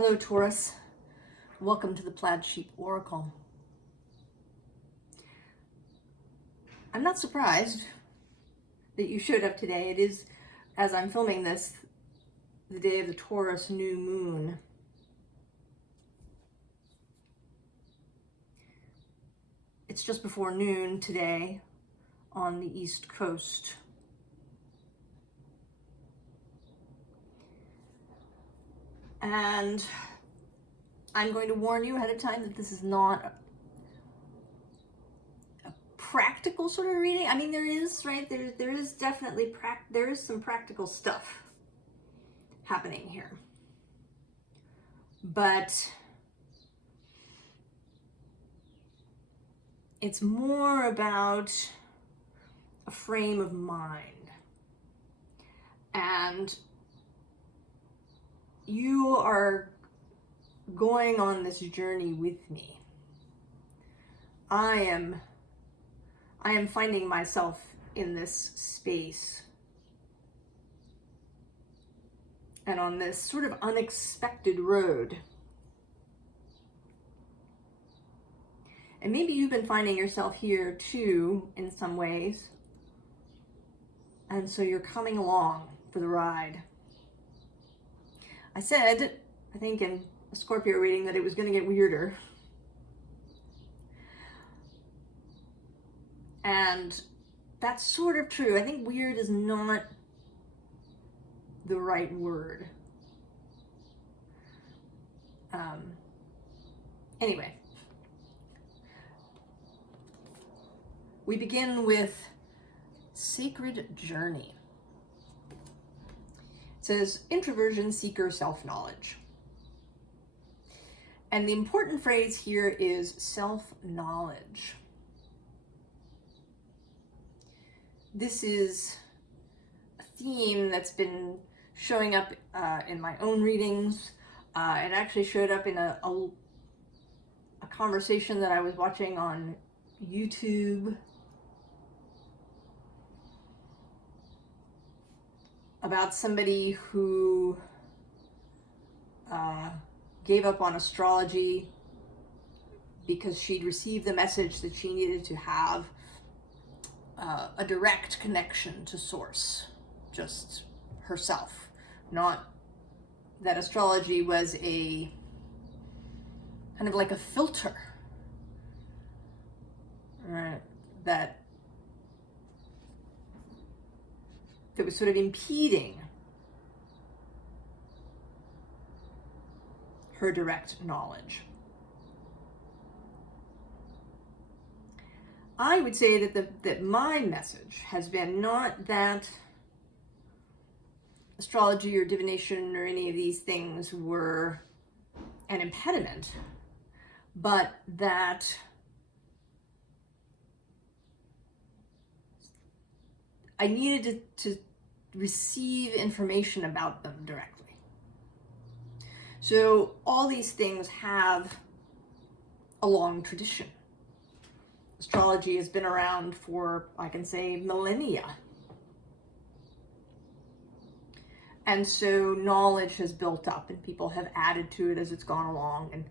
Hello, Taurus. Welcome to the Plaid Sheep Oracle. I'm not surprised that you showed up today. It is, as I'm filming this, the day of the Taurus new moon. It's just before noon today on the East Coast. And I'm going to warn you ahead of time that this is not a practical sort of reading. I mean, there is, right? There is definitely there is some practical stuff happening here. But it's more about a frame of mind. And you are going on this journey with me. I am finding myself in this space and on this sort of unexpected road. And maybe you've been finding yourself here too in some ways. And so you're coming along for the ride. I said, I think in a Scorpio reading, that it was going to get weirder. And that's sort of true. I think weird is not the right word. Anyway, we begin with Sacred Journey. It says, introversion, seeker, self-knowledge. And the important phrase here is self-knowledge. This is a theme that's been showing up in my own readings. It actually showed up in a conversation that I was watching on YouTube about somebody who gave up on astrology because she'd received the message that she needed to have a direct connection to source, just herself. Not that astrology was a kind of like a filter, right? That was sort of impeding her direct knowledge. I would say that my message has been not that astrology or divination or any of these things were an impediment, but that I needed to receive information about them directly. So all these things have a long tradition. Astrology has been around for, I can say, millennia. And so knowledge has built up and people have added to it as it's gone along.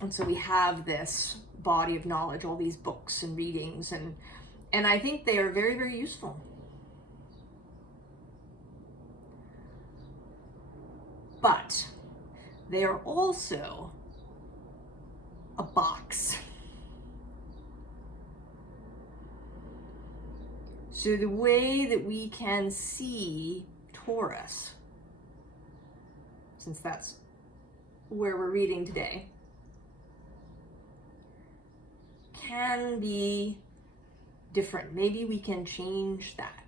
And so we have this body of knowledge, all these books and readings, and I think they are very, very useful. But they are also a box. So the way that we can see Taurus, since that's where we're reading today, can be different. Maybe we can change that.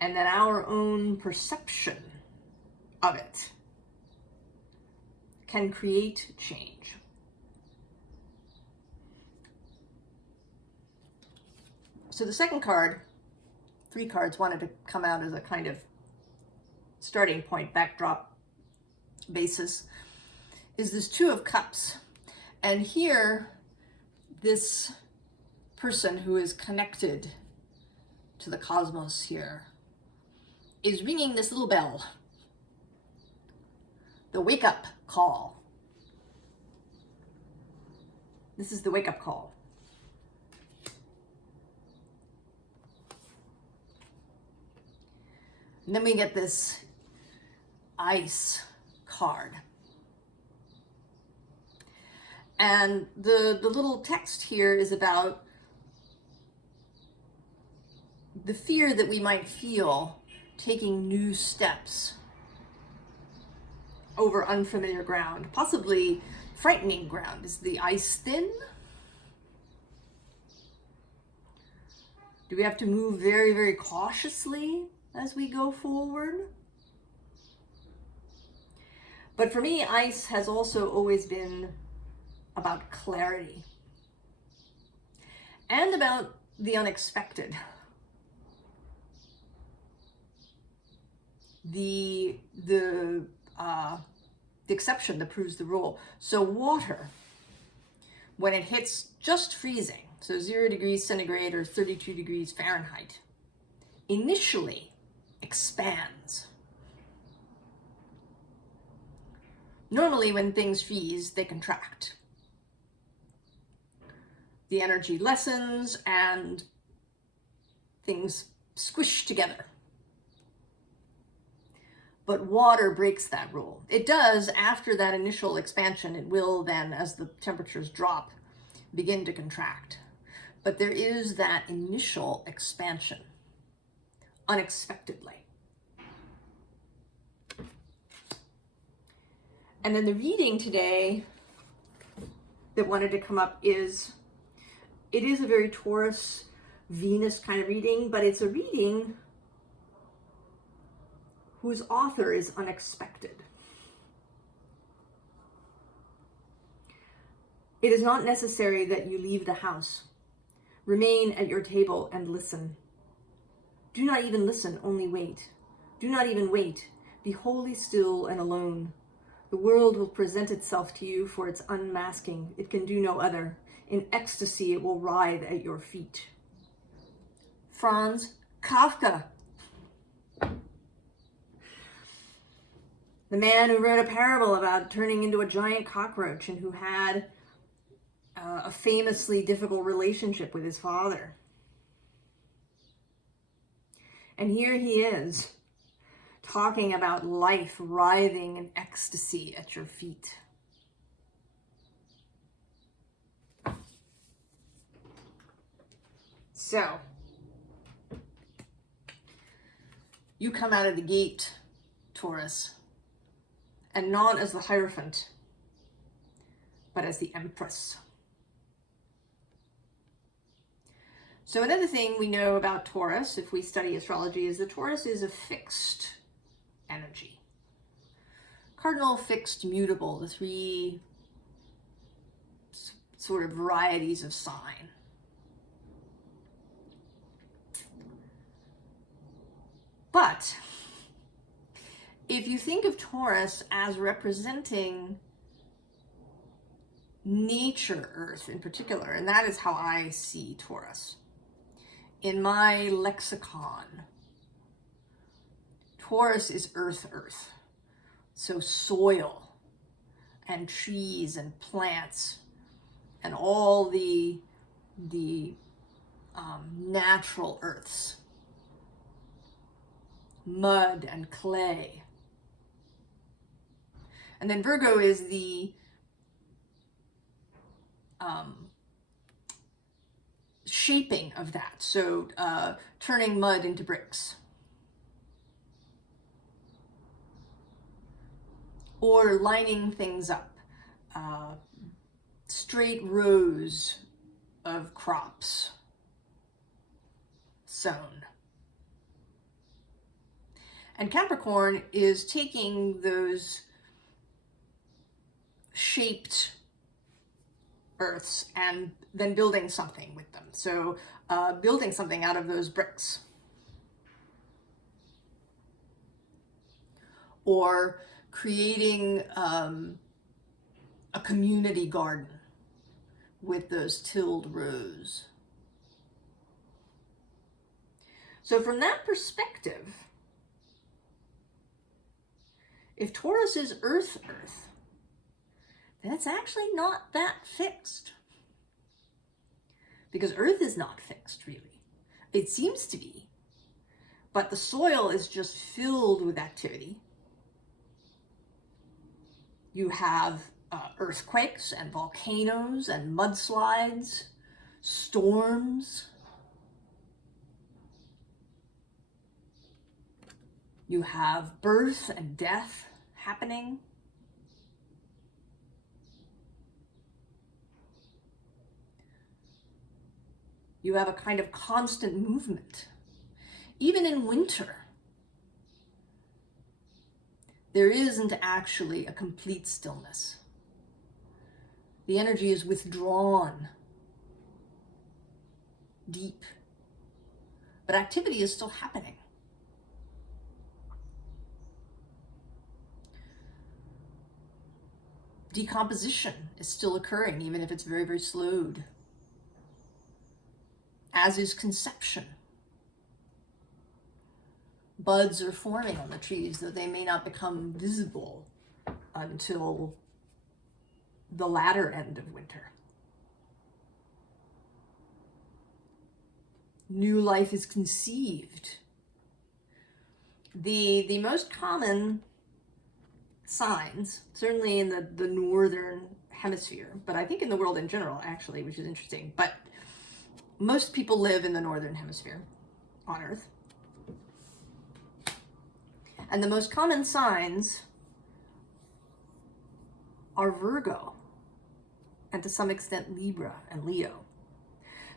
And that our own perception of it can create change. So the second card, 3 cards wanted to come out as a kind of starting point, backdrop basis, is this 2 of Cups. And here, this person who is connected to the cosmos here is ringing this little bell. the wake-up call. This is the wake-up call. And then we get this ice card. And the little text here is about the fear that we might feel taking new steps over unfamiliar ground, possibly frightening ground. Is the ice thin? Do we have to move very, very cautiously as we go forward? But for me, ice has also always been about clarity and about the unexpected. The exception that proves the rule. So water, when it hits just freezing, so 0 degrees centigrade or 32 degrees Fahrenheit, initially expands. Normally when things freeze, they contract. The energy lessens and things squish together. But water breaks that rule. It does after that initial expansion. It will then, as the temperatures drop, begin to contract. But there is that initial expansion, unexpectedly. And then the reading today that wanted to come up is, it is a very Taurus, Venus kind of reading, but it's a reading whose author is unexpected. It is not necessary that you leave the house. Remain at your table and listen. Do not even listen, only wait. Do not even wait. Be wholly still and alone. The world will present itself to you for its unmasking. It can do no other. In ecstasy, it will writhe at your feet. Franz, Kafka. The man who wrote a parable about turning into a giant cockroach and who had a famously difficult relationship with his father. And here he is, talking about life writhing in ecstasy at your feet. So, you come out of the gate, Taurus, and not as the Hierophant, but as the Empress. So another thing we know about Taurus, if we study astrology, is that Taurus is a fixed energy. Cardinal, fixed, mutable, the three sort of varieties of sign. But if you think of Taurus as representing nature, Earth in particular, and that is how I see Taurus. In my lexicon, Taurus is earth. So soil and trees and plants and all the natural earths. Mud and clay. And then Virgo is the shaping of that. So turning mud into bricks. Or lining things up. Straight rows of crops sown. And Capricorn is taking those shaped earths and then building something with them. So building something out of those bricks. Or creating a community garden with those tilled rows. So from that perspective, if Taurus is Earth, then it's actually not that fixed. Because Earth is not fixed, really. It seems to be. But the soil is just filled with activity. You have earthquakes and volcanoes and mudslides, storms. You have birth and death happening. You have a kind of constant movement. Even in winter, there isn't actually a complete stillness. The energy is withdrawn deep, but activity is still happening. Decomposition is still occurring, even if it's very, very slowed. As is conception. Buds are forming on the trees, though they may not become visible until the latter end of winter. New life is conceived. The most common signs, certainly in the northern hemisphere, but I think in the world in general, actually, which is interesting, but most people live in the northern hemisphere on Earth. And the most common signs are Virgo, and to some extent Libra and Leo.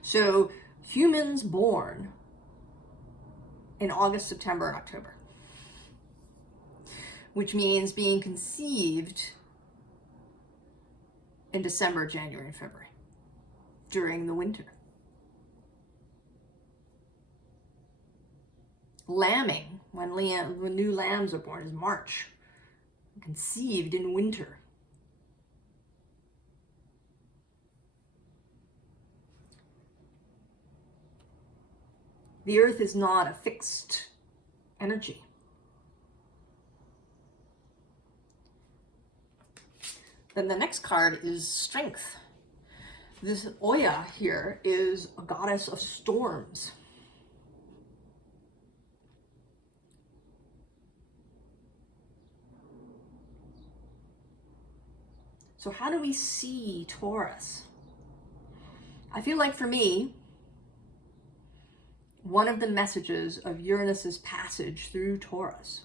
So humans born in August, September, and October, which means being conceived in December, January, and February, during the winter. Lambing, when new lambs are born, is March, conceived in winter. The earth is not a fixed energy. Then the next card is strength. This Oya here is a goddess of storms. So how do we see Taurus? I feel like for me, one of the messages of Uranus's passage through Taurus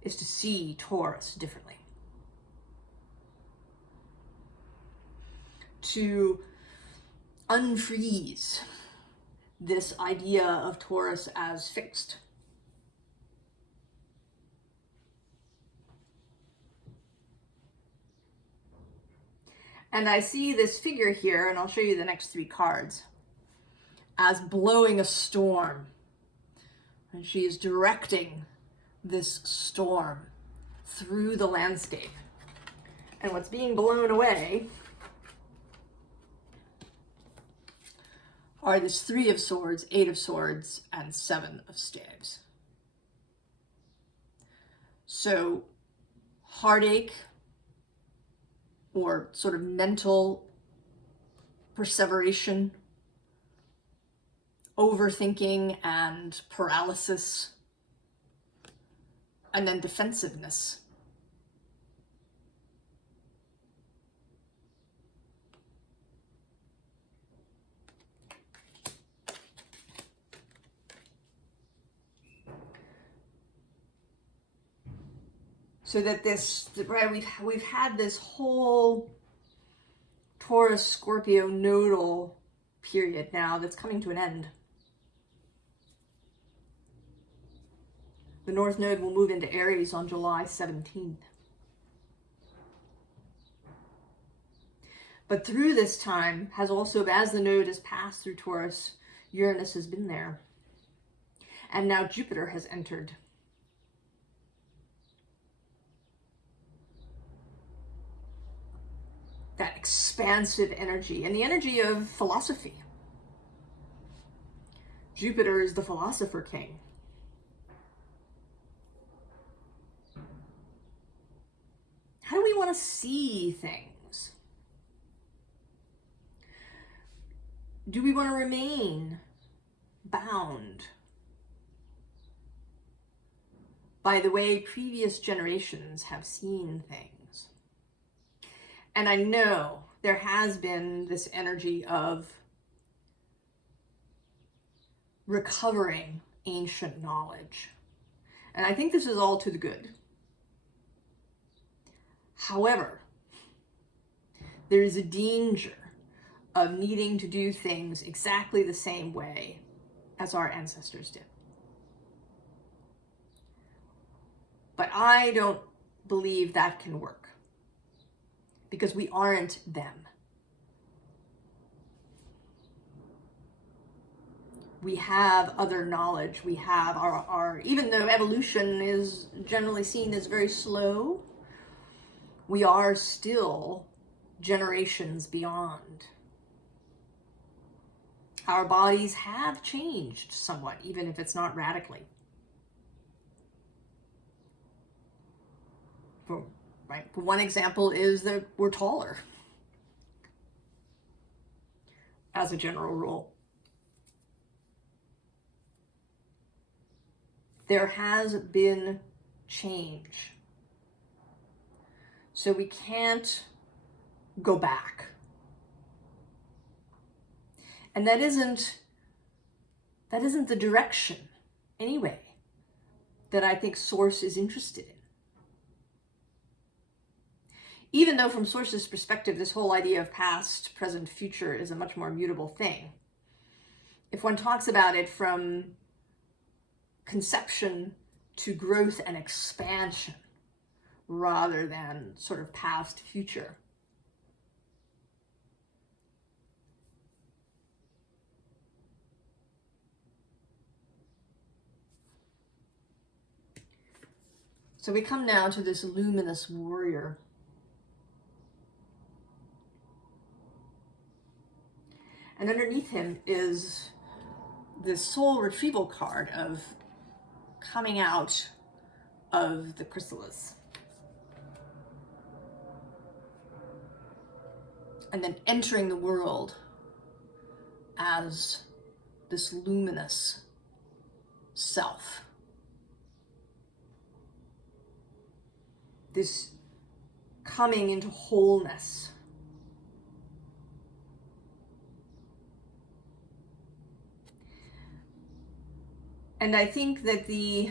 is to see Taurus differently. To unfreeze this idea of Taurus as fixed. And I see this figure here, and I'll show you the next three cards, as blowing a storm. And she is directing this storm through the landscape. And what's being blown away are this 3 of Swords, 8 of Swords, and 7 of Staves. So heartache, or sort of mental perseveration, overthinking and paralysis, and then defensiveness. So that this, right, we've had this whole Taurus Scorpio nodal period now that's coming to an end. The North Node will move into Aries on July 17th. But through this time has also, as the node has passed through Taurus, Uranus has been there. And now Jupiter has entered. That expansive energy and the energy of philosophy. Jupiter is the philosopher king. How do we want to see things? Do we want to remain bound by the way previous generations have seen things? And I know there has been this energy of recovering ancient knowledge. And I think this is all to the good. However, there is a danger of needing to do things exactly the same way as our ancestors did. But I don't believe that can work, because we aren't them. We have other knowledge. We have our even though evolution is generally seen as very slow, we are still generations beyond. Our bodies have changed somewhat, even if it's not radically. Right? One example is that we're taller, as a general rule. There has been change. So we can't go back. And that isn't the direction, anyway, that I think Source is interested in. Even though from Source's perspective, this whole idea of past, present, future is a much more mutable thing. If one talks about it from conception to growth and expansion, rather than sort of past, future. So we come now to this luminous warrior. And underneath him is this soul retrieval card of coming out of the chrysalis. And then entering the world as this luminous self. This coming into wholeness. And I think that the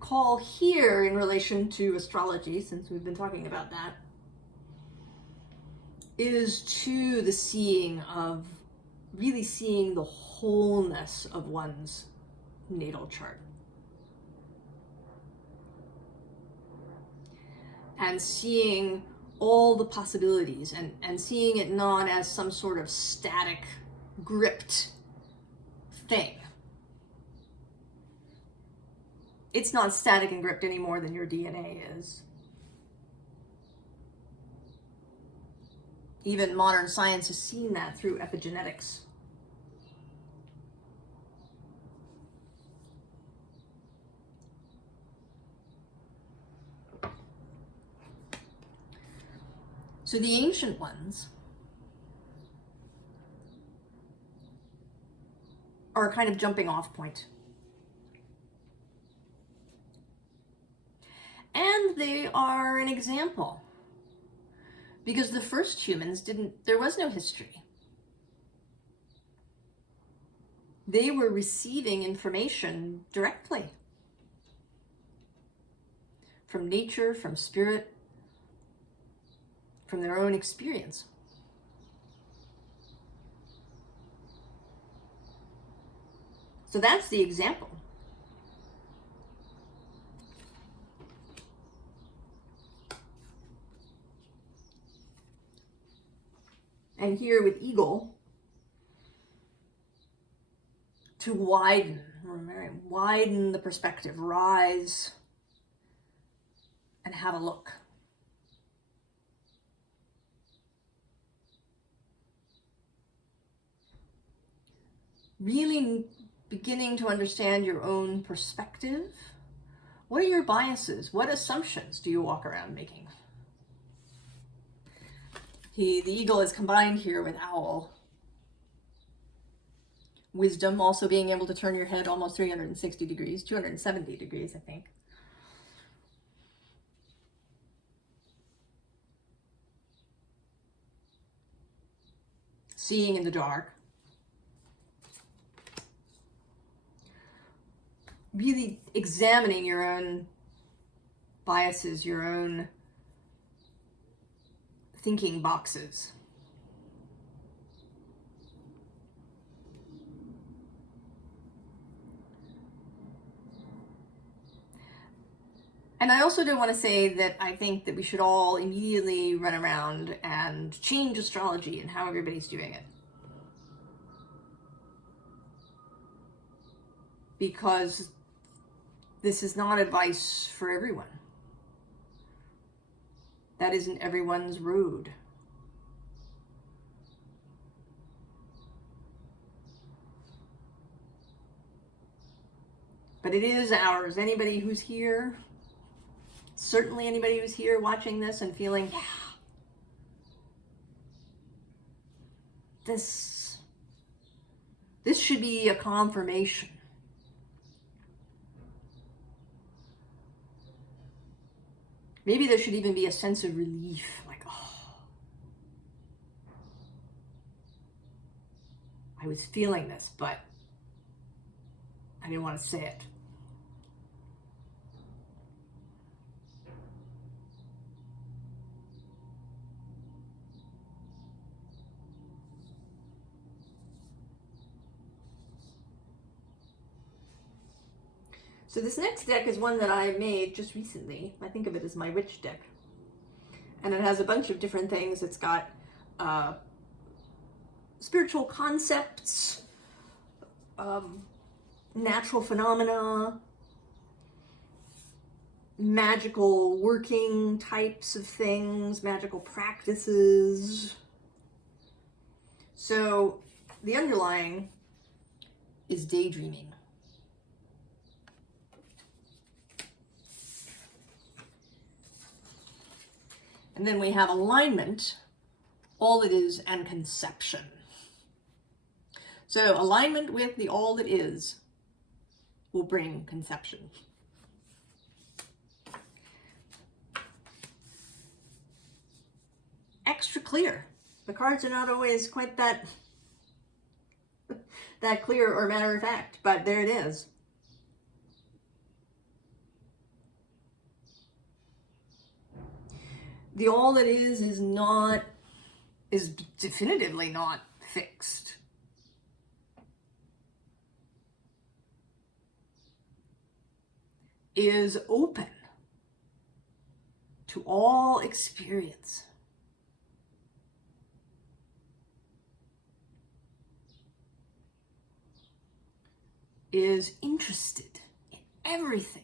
call here in relation to astrology, since we've been talking about that, is to the seeing of, really seeing the wholeness of one's natal chart. And seeing all the possibilities, and seeing it not as some sort of static, gripped thing. It's not static and gripped any more than your DNA is. Even modern science has seen that through epigenetics. So the ancient ones are a kind of jumping off point. And they are an example. Because the first humans there was no history. They were receiving information directly from nature, from spirit, from their own experience. So that's the example. And here with Eagle, to widen the perspective, rise and have a look. Really beginning to understand your own perspective, What are your biases? What assumptions do you walk around making? The eagle is combined here with owl. Wisdom, also being able to turn your head almost 360 degrees, 270 degrees, I think. Seeing in the dark. Really examining your own biases, your own thinking boxes. And I also do want to say that I think that we should all immediately run around and change astrology and how everybody's doing it. Because this is not advice for everyone. That isn't everyone's road. But it is ours. Anybody who's here, certainly anybody who's here watching this and feeling, yeah, this should be a confirmation. Maybe there should even be a sense of relief, like, oh, I was feeling this, but I didn't want to say it. So this next deck is one that I made just recently. I think of it as my witch deck. And it has a bunch of different things. It's got spiritual concepts, natural phenomena, magical working types of things, magical practices. So the underlying is daydreaming. And then we have alignment, all it is, and conception. So alignment with the all that is will bring conception. Extra clear. The cards are not always quite that clear or matter of fact, but there it is. The all that is definitively not fixed. Is open to all experience. Is interested in everything.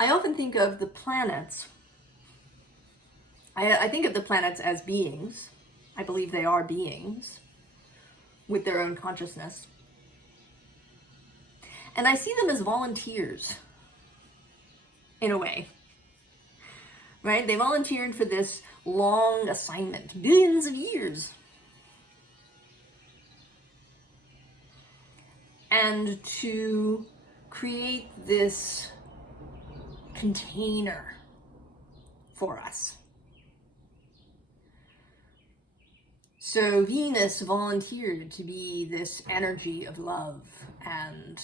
I often think of the planets. I think of the planets as beings. I believe they are beings with their own consciousness. And I see them as volunteers, in a way. Right? They volunteered for this long assignment, billions of years. And to create this container for us. So Venus volunteered to be this energy of love and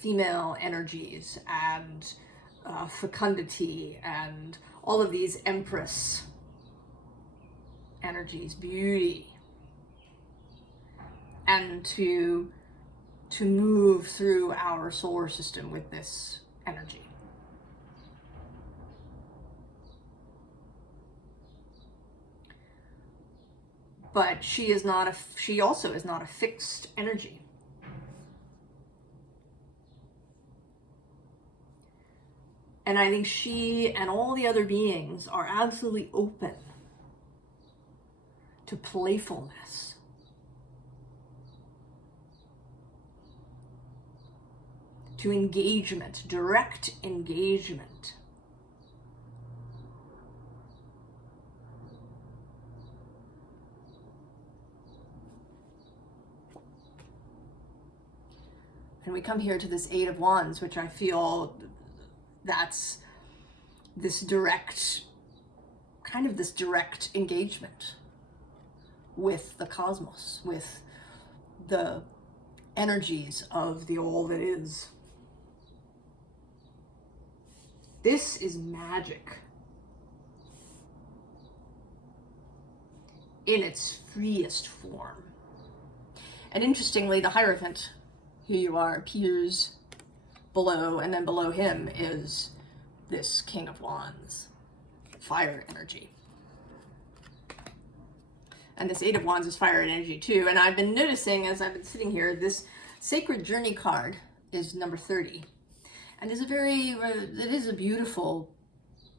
female energies and fecundity and all of these empress energies, beauty, and to move through our solar system with this energy. But she also is not a fixed energy. And I think she and all the other beings are absolutely open to playfulness to engagement, direct engagement. And we come here to this Eight of Wands, which I feel that's this direct, kind of this direct engagement with the cosmos, with the energies of the all that is. This is magic in its freest form. And interestingly, the Hierophant, here you are, appears below, and then below him is this King of Wands, fire energy. And this Eight of Wands is fire energy too. And I've been noticing as I've been sitting here, this Sacred Journey card is number 30. And is it is a beautiful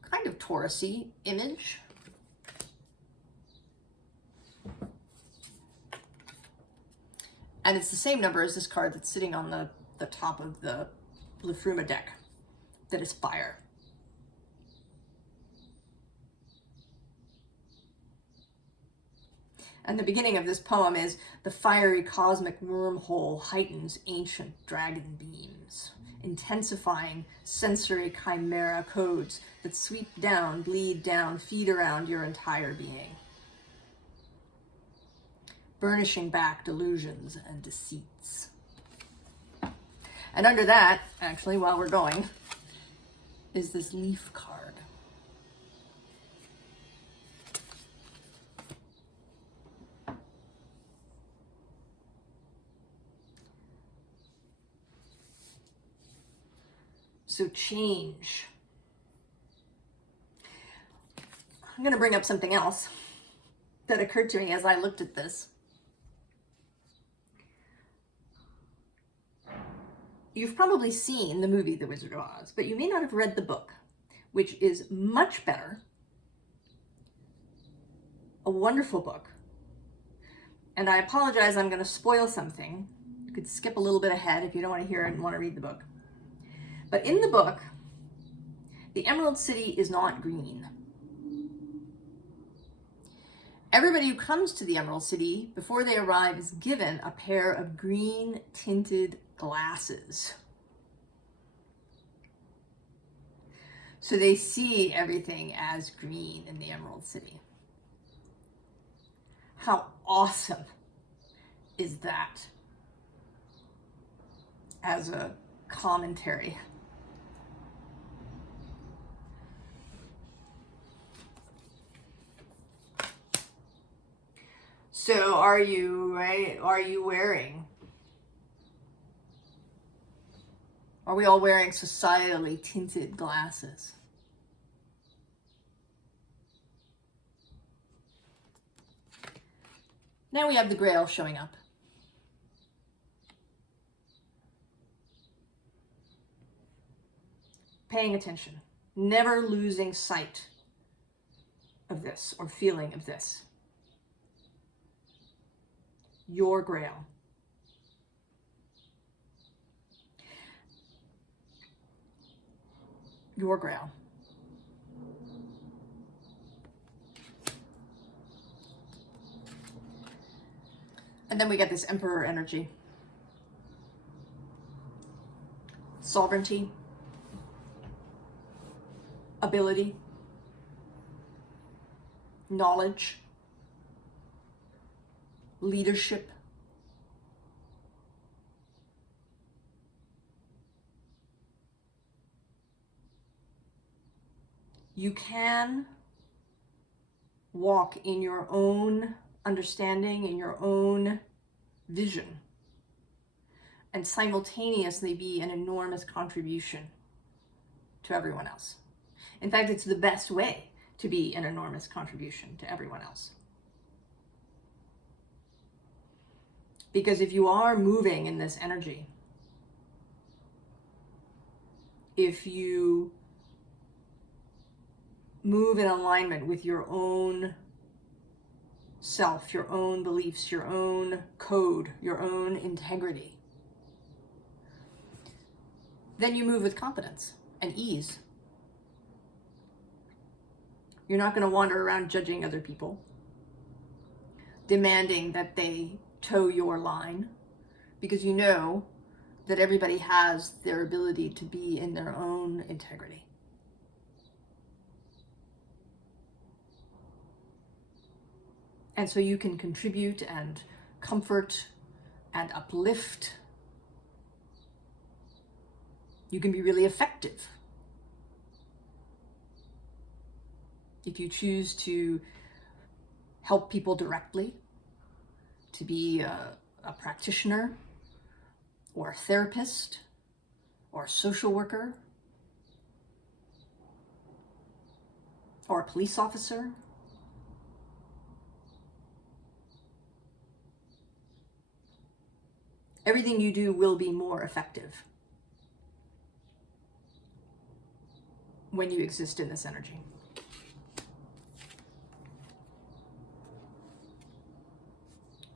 kind of Taurus-y image. And it's the same number as this card that's sitting on the top of the LIffruma deck, that is fire. And the beginning of this poem is, the fiery cosmic wormhole heightens ancient dragon beams, intensifying sensory chimera codes that sweep down, bleed down, feed around your entire being, burnishing back delusions and deceits. And under that, actually, while we're going, is this Leaf card. So change. I'm going to bring up something else that occurred to me as I looked at this. You've probably seen the movie The Wizard of Oz, but you may not have read the book, which is much better. A wonderful book. And I apologize, I'm going to spoil something. You could skip a little bit ahead if you don't want to hear it and want to read the book. But in the book, the Emerald City is not green. Everybody who comes to the Emerald City before they arrive is given a pair of green tinted glasses. So they see everything as green in the Emerald City. How awesome is that as a commentary? So are you wearing? Are we all wearing societally tinted glasses? Now we have the Grail showing up. Paying attention, never losing sight of this or feeling of this. Your Grail. Your Grail. And then we get this Emperor energy. Sovereignty. Ability. Knowledge. Leadership. You can walk in your own understanding, in your own vision, and simultaneously be an enormous contribution to everyone else. In fact, it's the best way to be an enormous contribution to everyone else. Because if you are moving in this energy, if you move in alignment with your own self, your own beliefs, your own code, your own integrity, then you move with confidence and ease. You're not going to wander around judging other people, demanding that they toe your line, because you know that everybody has their ability to be in their own integrity. And so you can contribute and comfort and uplift. You can be really effective if you choose to help people directly, to be a practitioner or a therapist or a social worker or a police officer. Everything you do will be more effective when you exist in this energy.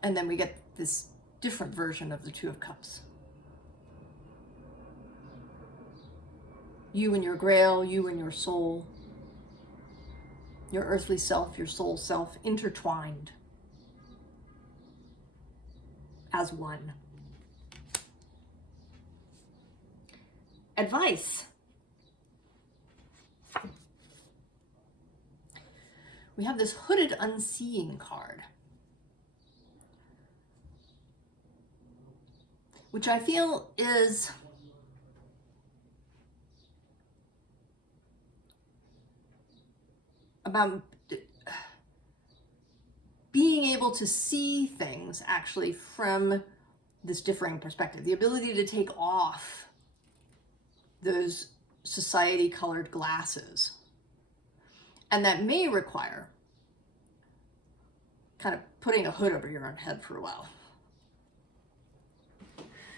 And then we get this different version of the Two of Cups. You and your grail, you and your soul, your earthly self, your soul self, intertwined as one. Advice. We have this hooded unseeing card, which I feel is about being able to see things actually from this differing perspective, the ability to take off those society-colored glasses. And that may require kind of putting a hood over your own head for a while.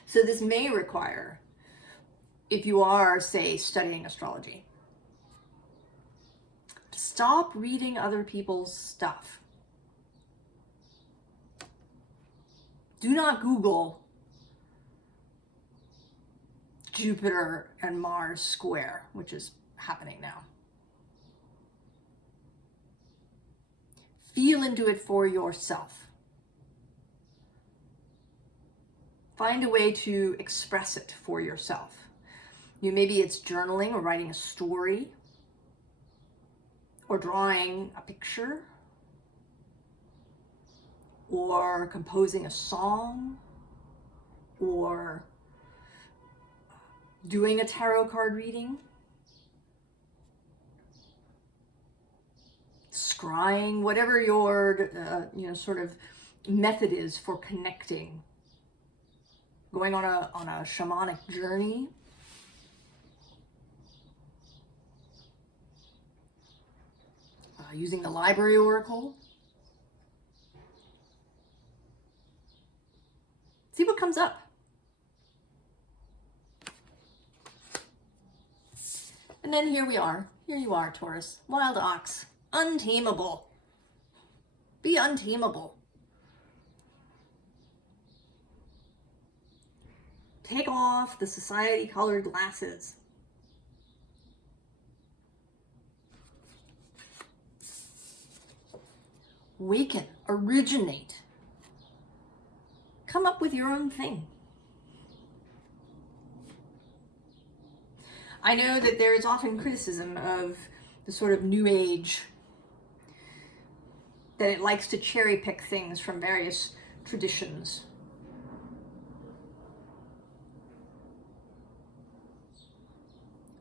So this may require, if you are, say, studying astrology, to stop reading other people's stuff. Do not Google Jupiter and Mars square, which is happening now. Feel into it for yourself. Find a way to express it for yourself. Maybe it's journaling or writing a story or drawing a picture or composing a song or doing a tarot card reading, scrying, whatever your sort of method is for connecting, going on a shamanic journey, using the library oracle. See what comes up. And then here we are. Here you are, Taurus. Wild ox. Untamable. Be untamable. Take off the society-colored glasses. Waken. Originate. Come up with your own thing. I know that there is often criticism of the sort of New Age, that it likes to cherry pick things from various traditions.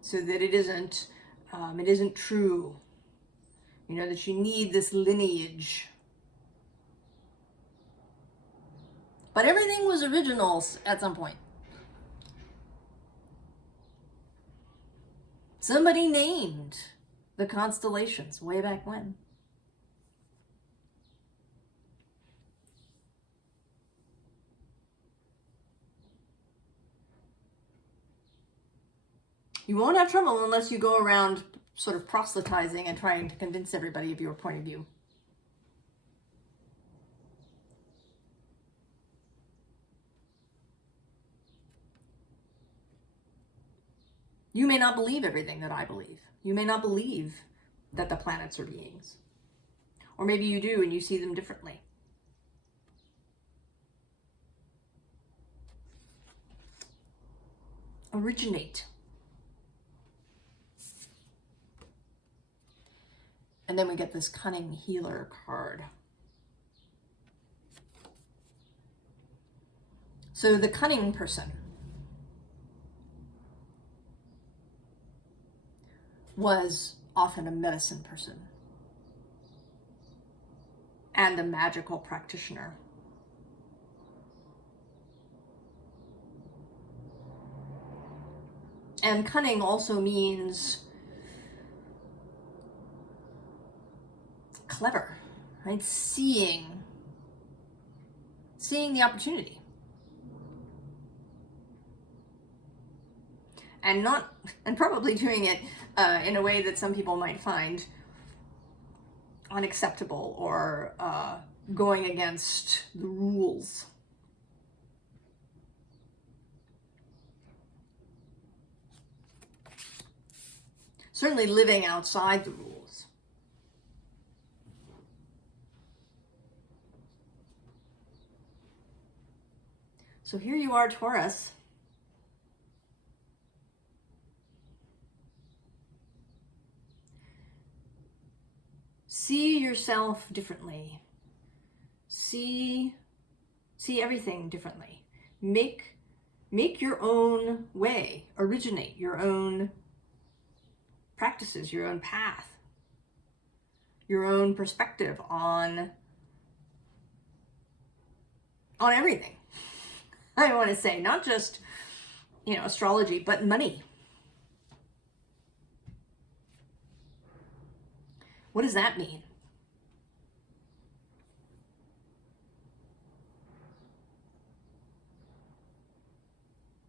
So that it isn't true. You know, that you need this lineage. But everything was original at some point. Somebody named the constellations way back when. You won't have trouble unless you go around sort of proselytizing and trying to convince everybody of your point of view. You may not believe everything that I believe. You may not believe that the planets are beings. Or maybe you do and you see them differently. Originate. And then we get this Cunning Healer card. So the cunning person was often a medicine person and a magical practitioner. And cunning also means clever, right? Seeing the opportunity. And probably doing it in a way that some people might find unacceptable or going against the rules. Certainly living outside the rules. So here you are, Taurus. See yourself differently. See everything differently. Make your own way. Originate your own practices, your own path, your own perspective on everything. I want to say, not just, astrology, but money. What does that mean?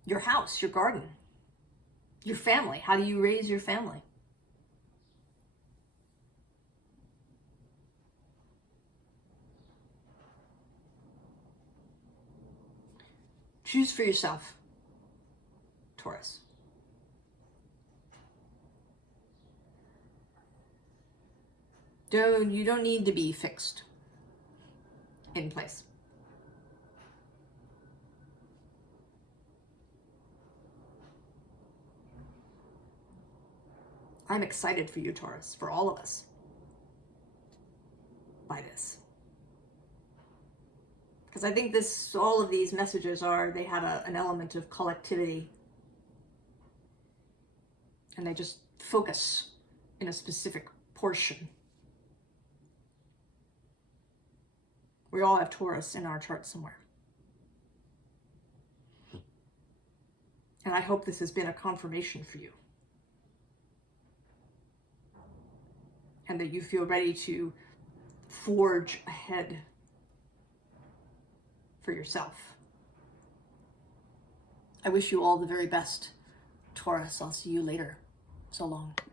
Your house, your garden, your family. How do you raise your family? Choose for yourself, Taurus. You don't need to be fixed in place. I'm excited for you, Taurus, for all of us, by this. Because I think all of these messages they have an element of collectivity. And they just focus in a specific portion. We all have Taurus in our chart somewhere. And I hope this has been a confirmation for you. And that you feel ready to forge ahead for yourself. I wish you all the very best, Taurus. I'll see you later. So long.